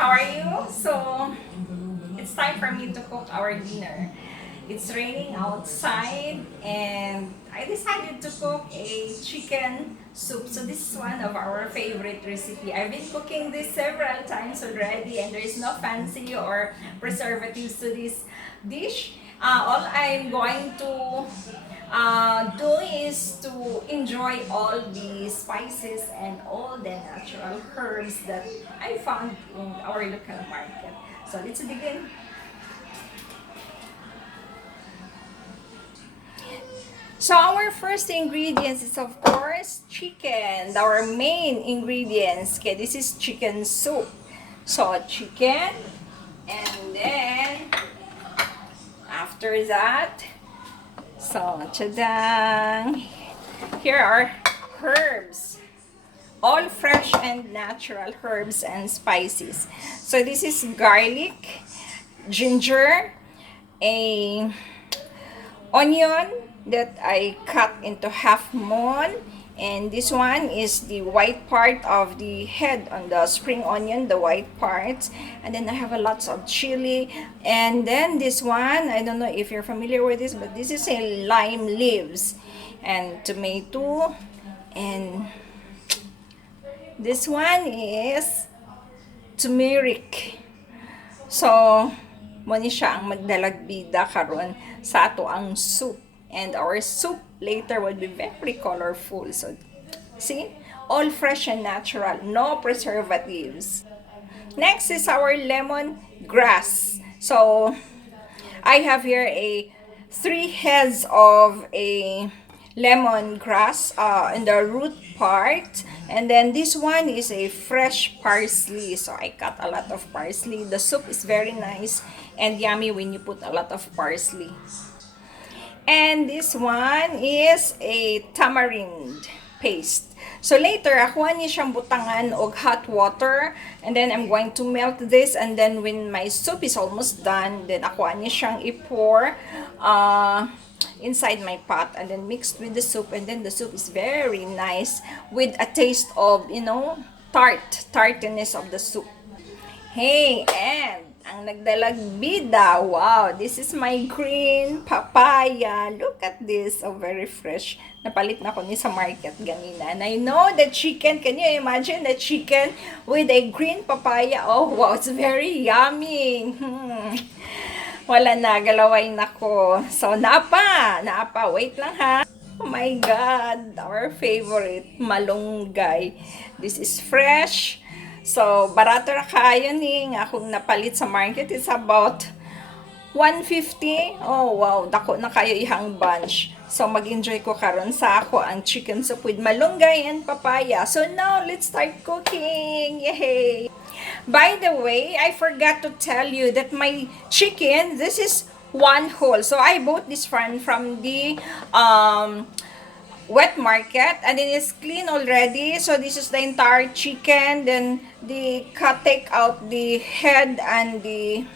how are you? So, it's time for me to cook our dinner. It's raining outside and I decided to cook a chicken soup. So this is one of our favorite recipe. I've been cooking this several times already and there is no fancy or preservatives to this dish. All I'm going to do is to enjoy all the spices and all the natural herbs that I found in our local market. So let's begin. So our first ingredients is of course chicken. Our main ingredients. Okay, this is chicken soup. So chicken, and then after that, so tadang! Here are herbs. All fresh and natural herbs and spices. So this is garlic, ginger, a onion that I cut into half moon, and this one is the white part of the head on the spring onion, the white parts, and then I have a lots of chili, and then this one, I don't know if you're familiar with this, but this is a lime leaves, and tomato, and this one is Tumeric. So, mo ni siya ang magdalagbida karon sa ato ang soup. And our soup later will be very colorful. So, see? All fresh and natural. No preservatives. Next is our lemon grass. So, I have here a 3 heads of a lemongrass in the root part, and then this one is a fresh parsley, so I cut a lot of parsley. The soup is very nice and yummy when you put a lot of parsley. And this one is a tamarind paste. So later, akuha niya siyang butangan og hot water, and then I'm going to melt this, and then when my soup is almost done, then akuha niya siyang i-pour inside my pot, and then mixed with the soup, and then the soup is very nice with a taste of, tartiness of the soup. Hey, and ang nagdalagbida, wow, this is my green papaya. Look at this, so very fresh. Napalit na ko ni sa market ganina. And I know the chicken, can you imagine the chicken with a green papaya? Oh, wow, it's very yummy. Wala na, galaway na ko. So, napa, wait lang ha. Oh my God, our favorite, malunggay. This is fresh. So, barato na kayo ni nga akong napalit sa market. It's about 150. Oh, wow, dako na kayo ihang bunch. So, mag-enjoy ko karon sa ako ang chicken soup with malunggay and papaya. So, now, let's start cooking. Yay! By the way, I forgot to tell you that my chicken, this is one whole. So, I bought this one from the wet market, and then it's clean already. So this is the entire chicken, then take out the head and the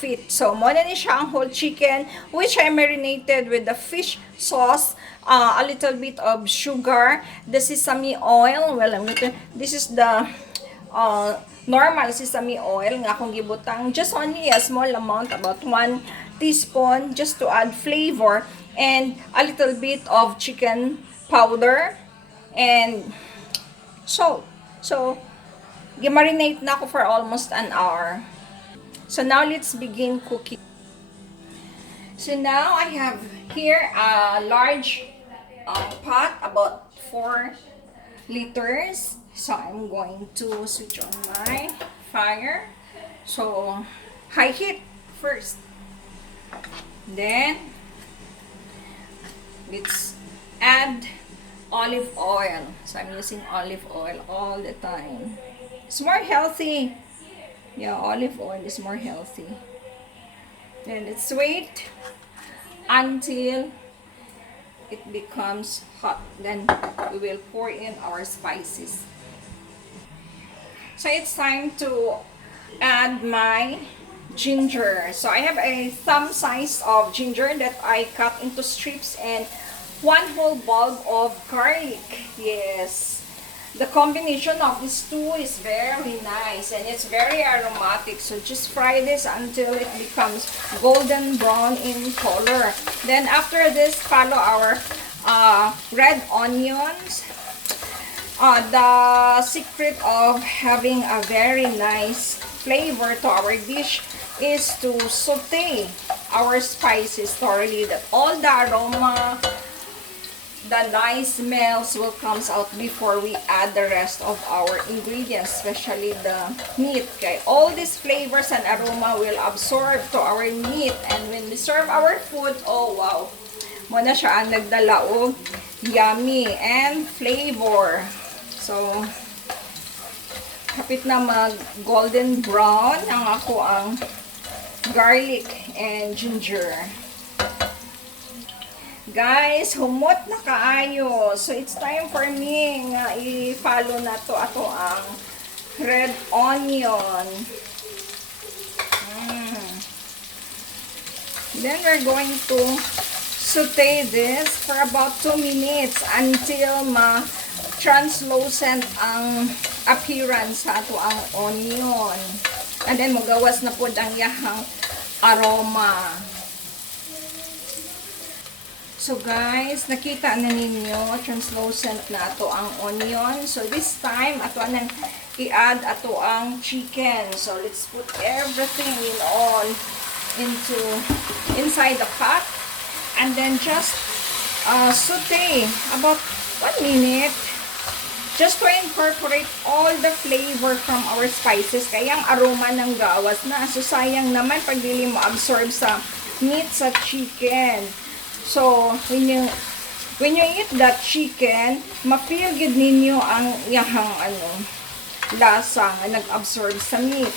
feet. So mo na ni siya ang whole chicken, which I marinated with the fish sauce, a little bit of sugar, the sesame oil. Well, this is the normal sesame oil nga akong gibutang, just only a small amount, about 1 teaspoon, just to add flavor, and a little bit of chicken powder and salt. So, gimarinate na ako for almost an hour. So now let's begin cooking. So now I have here a large pot, about 4 liters. So I'm going to switch on my fire. So high heat first. Then let's add olive oil. So I'm using olive oil all the time. It's more healthy. Yeah, olive oil is more healthy. Then let's wait until it becomes hot. Then we will pour in our spices. So it's time to add my ginger. So I have a thumb size of ginger that I cut into strips, and 1 whole bulb of garlic. Yes. the combination of these two is very nice and it's very aromatic. So just fry this until it becomes golden brown in color. Then after this, follow our red onions. The secret of having a very nice flavor to our dish is to saute our spices thoroughly, that all the aroma, the nice smells will comes out before we add the rest of our ingredients, especially the meat. Okay, all these flavors and aroma will absorb to our meat, and when we serve our food, oh wow, mo na siya ang nagdala og yummy and flavor. So kapit na mag golden brown ang ako ang garlic and ginger. Guys, humot na kaayo. So, it's time for me nga i-follow na to ato ang red onion. Then, we're going to saute this for about 2 minutes until ma-translucent ang appearance sa ato ang onion. And then, magawas na po ang yahang aroma. So guys, nakita na ninyo, translucent na ato ang onion. So this time, ato nang i-add ato ang chicken. So let's put everything inside the pot. And then just saute about 1 minute. Just to incorporate all the flavor from our spices. Kaya ang aroma ng gawas na. So sayang naman pag dili mo absorb sa meat sa chicken. So, when you eat that chicken, ma-feel gid ninyo ang yahang lasa nga nag-absorb sa meat.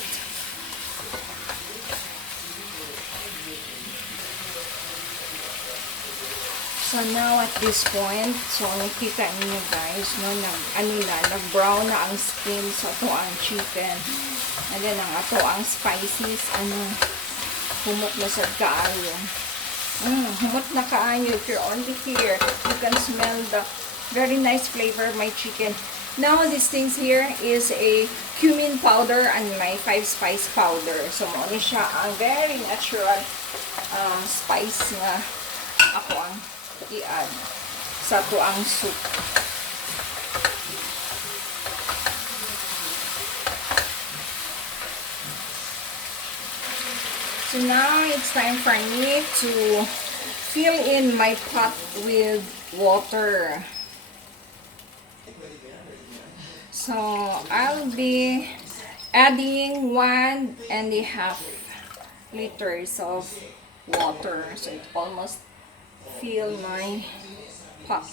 So now at this point, so nakita niyo guys, no, nag-brown na ang skin sa ato ang chicken. And then ang ato ang spices, humot na sa kaayo. Humot na kaayo. If you're only here, you can smell the very nice flavor of my chicken. Now, these things here is a cumin powder and my 5 spice powder. So, mo siya ang very natural spice nga ako ang i-add sa tuang soup. So now, it's time for me to fill in my pot with water. So, I'll be adding 1.5 liters of water. So, it almost fill my pot.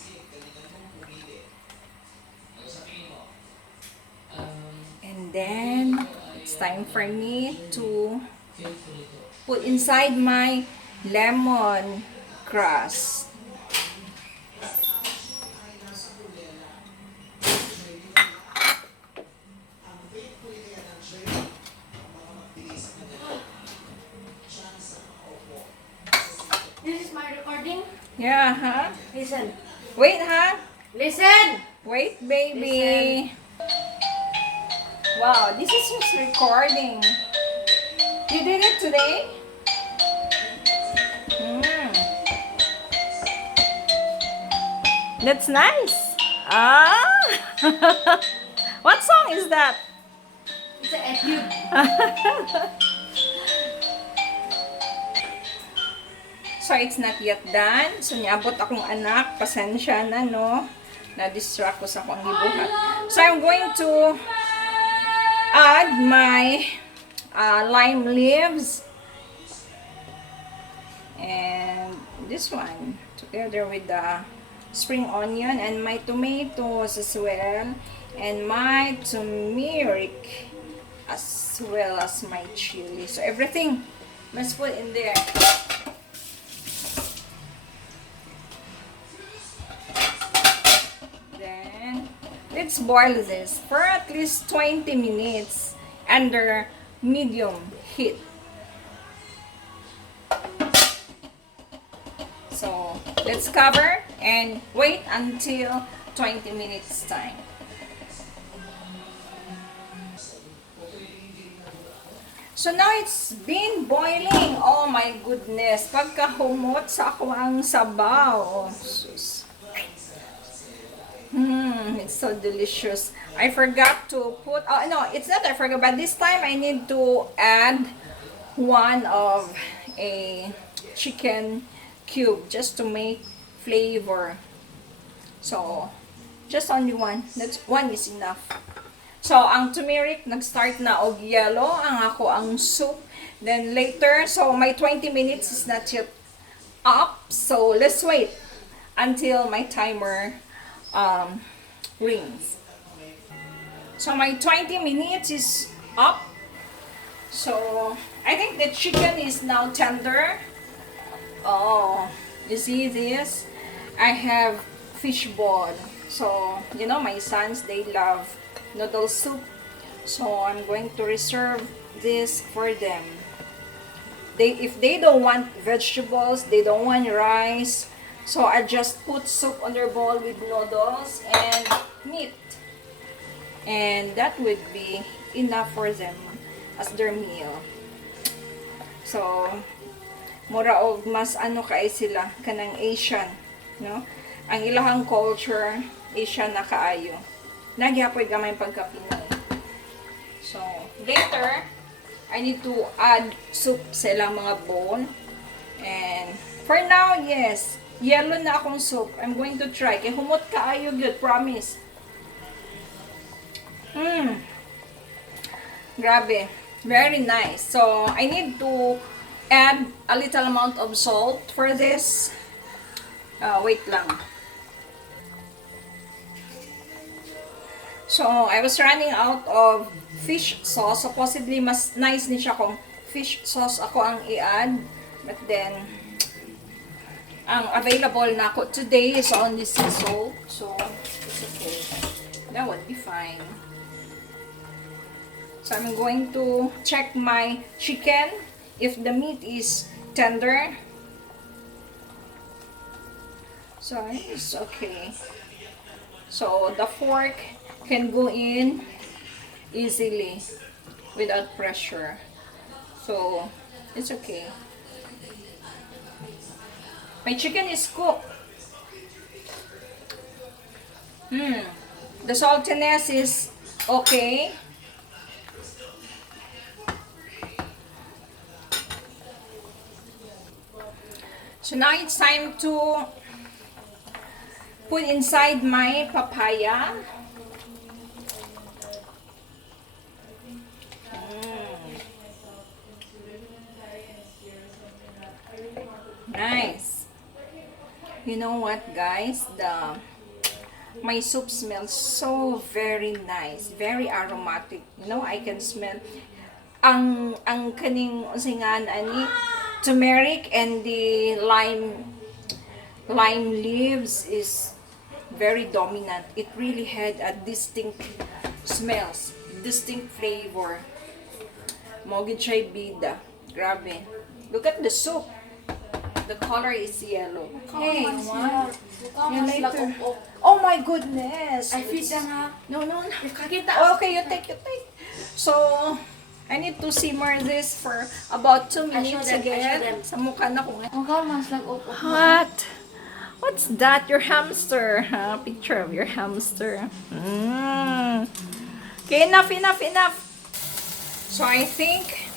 And then, it's time for me to put inside my lemon grass. This is my recording. Yeah, huh? Listen. Wait, huh? Listen. Wait, baby. Wow, this is just recording. You did it today? That's nice. Ah! What song is that? It's an etude. So, it's not yet done. So, niabot akong anak. Pasensya na, no? Na-distract ko sa akong gibuhat. So, I'm going to add my lime leaves and this one together with the spring onion and my tomatoes as well and my turmeric as well as my chili. So everything must put in there. Then let's boil this for at least 20 minutes under medium heat. So let's cover and wait until 20 minutes time. So now it's been boiling. Oh my goodness. Pagkahumot sa ako ang sabaw. Oh, sus. It's so delicious. I forgot to put, oh no, it's not I forgot, but this time I need to add one of a chicken cube just to make flavor. So, just only one. That's one is enough. So, ang turmeric, nag-start na og yellow. Ang ako ang soup. Then later, so my 20 minutes is not yet up. So, let's wait until my timer rings. So, my 20 minutes is up. So, I think the chicken is now tender. Oh, you see this? I have fish ball. So, you know, my sons, they love noodle soup. So, I'm going to reserve this for them. If they don't want vegetables, they don't want rice, so I just put soup on their bowl with noodles and meat. And that would be enough for them as their meal. So, mura og mas ano kay sila kanang Asian, no? Ang ilahang culture Asian na kaayo. Nagyapoy gamay pagka-Pinoy. So, later I need to add soup sa ilang mga bowl. And for now, yes, yellow na akong soup. I'm going to try. Kaya humot kaayo good, promise. Grabe. Very nice. So, I need to add a little amount of salt for this. Wait lang. So, I was running out of fish sauce. Supposedly, mas nice ni siya kung fish sauce ako ang i-add. But then, ang available na ako today is only sea salt. So, it's okay. That would be fine. So, I'm going to check my chicken if the meat is tender. So, it's okay. So, the fork can go in easily without pressure. So, it's okay. My chicken is cooked. The saltiness is okay. So now it's time to put inside my papaya. Nice. You know what, guys? My soup smells so very nice, very aromatic. You know, I can smell ang kaning usingan ani turmeric and the lime leaves is very dominant. It really had a distinct smells, distinct flavor. Mogid siya bida. Grabe. Look at the soup. The color is yellow. Hey, what? You later. Oh my goodness. I feed them ha. No. Kakita. Okay, you take. So, I need to simmer this for about 2 minutes I show again. them. Sa mukha na ko nga. Oh, God, mas nag-op. What? What's that? Your hamster. Huh? Picture of your hamster. Okay, enough. So, I think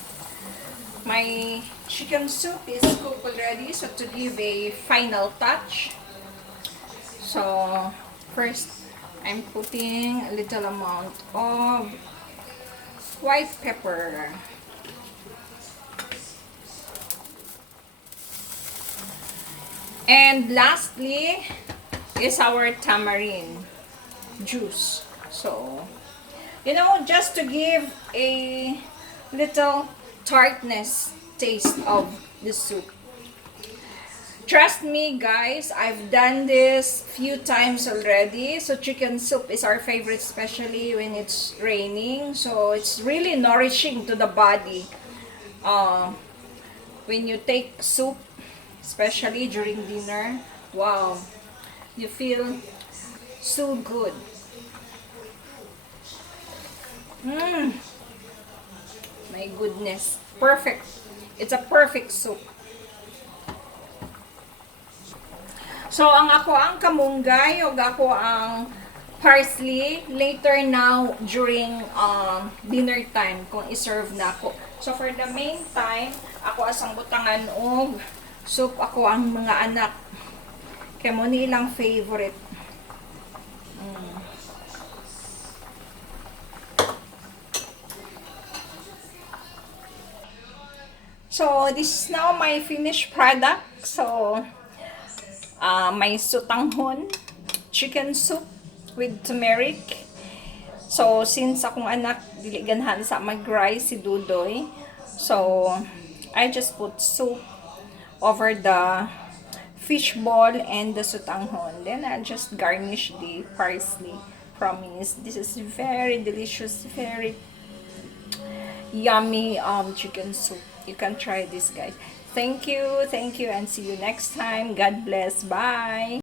my chicken soup is cooked already. So, to give a final touch. So, first, I'm putting a little amount of white pepper. And lastly is our tamarind juice. So, you know, just to give a little tartness taste of the soup. Trust me, guys, I've done this few times already. So chicken soup is our favorite, especially when it's raining. So it's really nourishing to the body. When you take soup, especially during dinner, wow, you feel so good. My goodness. Perfect. It's a perfect soup. So, ang ako ang kamunggay o ako ang parsley later now during dinner time kung iserve na ako. So, for the meantime, ako asang butangan og soup ako ang mga anak. Kaya mo nilang favorite. So, this is now my finished product. So, may sutanghon, chicken soup with turmeric. So, since akong anak, dili ganhan sa mag-rice si Dudoy. So, I just put soup over the fish ball and the sutanghon. Then, I'll just garnish the parsley. Promise. This is very delicious, very yummy chicken soup. You can try this, guys. Thank you, and see you next time. God bless. Bye.